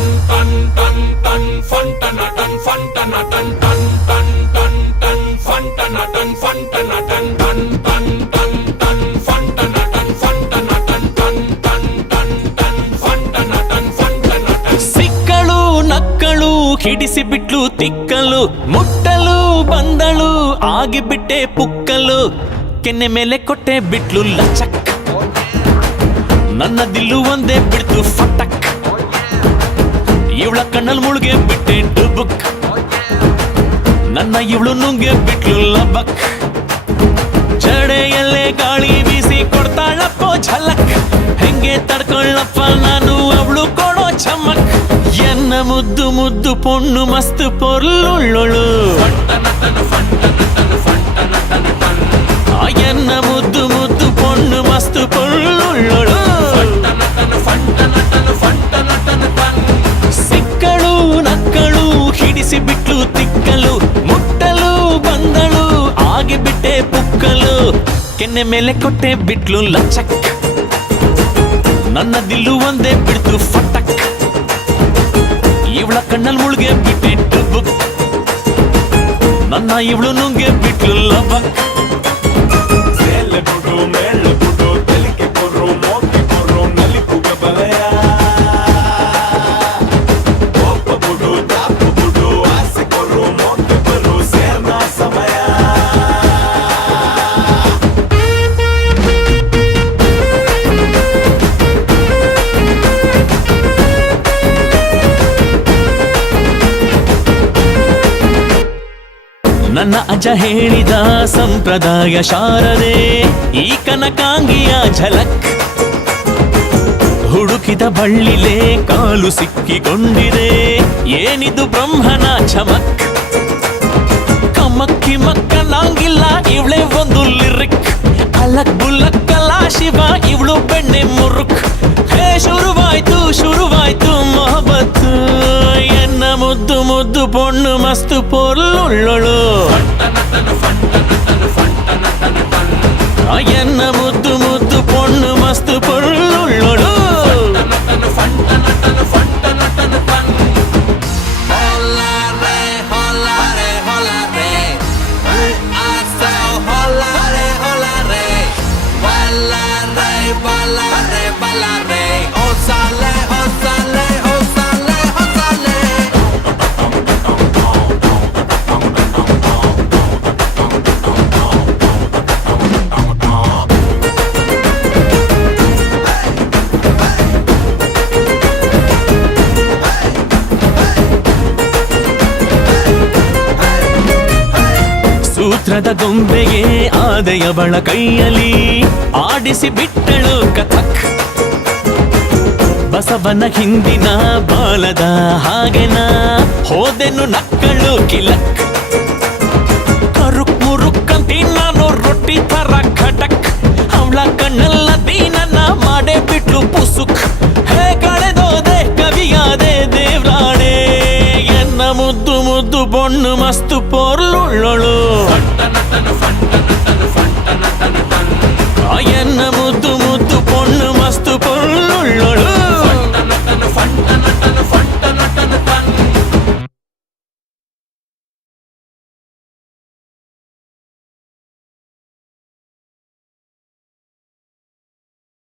టన్ టన్ టన్ టన్ ఫంటన టన్ ఫంటన టన్ టన్ టన్ టన్ టన్ ఫంటన టన్ ఫంటన టన్ టన్ టన్ టన్ టన్ ఫంటన టన్ ఫంటన టన్ టన్ టన్ టన్ టన్ ఫంటన టన్ ఫంటన టన్ ಸಿಕ್ಕಳು ನಕ್ಕಳು ಹಿಡಿಸಿ ಬಿಟ್ಲು ತಿಕ್ಕಲು ಮುಟ್ಟಲು ಬಂದಳು ಆಗಿಬಿಟ್ಟೆ ಪುಕ್ಕಲು ಕೆನ್ನೆ ಮೇಲೆ ಕೊಟ್ಟೆ ಬಿಟ್ಲು ಲಚಕ್ ನನ್ನ ದಿಲ್ಲು ಒಂದೇ ಬಿಡ್ತು ಫಟಕ್ ಇವಳ ಕಣ್ಣಲ್ ಮುಳುಗೆ ಬಿಟ್ಟೆ ಡುಬುಕ್ ನನ್ನ ಇವಳು ನುಂಗೆ ಬಿಟ್ಲು ಲಬಕ್ ಜಡೆಯಲ್ಲೇ ಗಾಳಿ ಬೀಸಿ ಕೊಡ್ತಾಳಪ್ಪೋ ಝಲಕ್ ಹೆಂಗೆ ತಡ್ಕೊಳ್ಳಪ್ಪ ನಾನು ಅವಳು ಕೊಡೋ ಚಮಕ್ ಎನ್ನ ಮುದ್ದು ಮುದ್ದು ಪೊಣ್ಣು ಮಸ್ತ್ ಪೊರ್ಲುಳ್ಳೊಳು ಬಿಟ್ಲು ತಿಕ್ಕಲು ಮುಟ್ಟಲು ಬಂದಳು ಆಗಿ ಬಿಟ್ಟೆ ಪುಕ್ಕಲು ಕೆನ್ನೆ ಮೇಲೆ ಕೊಟ್ಟೆ ಬಿಟ್ಲು ಲಚಕ್ ನನ್ನ ದಿಲ್ಲು ಒಂದೇ ಬಿಡ್ತು ಫಟಕ್ ಇವಳ ಕಣ್ಣಲ್ ಮುಳುಗೆ ಬಿಟ್ಟೆ ಡುಬುಕ್ ನನ್ನ ಇವಳು ನುಂಗೆ ಬಿಟ್ಲು ಲಬಕ್ ಸೇಲೆ ಬಿಡು ಮೇಳ ನನ್ನ ಅಜ ಹೇಳಿದ ಸಂಪ್ರದಾಯ ಶಾರದೆ, ಈ ಕನಕಾಂಗಿಯ ಝಲಕ್. ಹುಡುಕಿದ ಬಳ್ಳಿಲೆ ಕಾಲು ಸಿಕ್ಕಿಕೊಂಡಿದೆ, ಏನಿದು ಬ್ರಹ್ಮನ ಚಮಕ್ ಕಮಕ್ಕಿ ಮಕ್ಕನಾಂಗಿಲ್ಲ ಇವಳೆ ಒಂದು ಲಿರಿಕ್. ಅಲಕ್ ಬುಲ್ಲಕ್ಕಲ್ಲ ಶಿವ, ಇವಳು ಬೆಣ್ಣೆ ಮುರುಕ್. ಹೇ, ಶುರುವಾಯ್ತು ಶುರುವಾಯ್ತು ಮೊಹಬತ್ತು. ಎನ್ನ ಮುದ್ದು ಮುದ್ದು, ಪೊಣ್ಣು ಮಸ್ತು, ಪೊರ್ಲುಳ್ಳೊಳು. என்ன முத்து முத்து பொண்ணு மஸ்து பொருள் Balarre, balarre, balarre ಸೂತ್ರದ ಗೊಂಬೆಗೆ ಬಳ ಕೈಯಲ್ಲಿ ಆಡಿಸಿ ಬಿಟ್ಟಳು ಕಥಕ್. ಬಸವನ ಹಿಂದಿನ ಬಾಲದ ಹಾಗೆನ? ಹೋದೆನು ನಕ್ಕಳು ಕಿಲಕ್. பொண்ணு மஸ்து பொருள் உள்ளொழு என்ன முத்து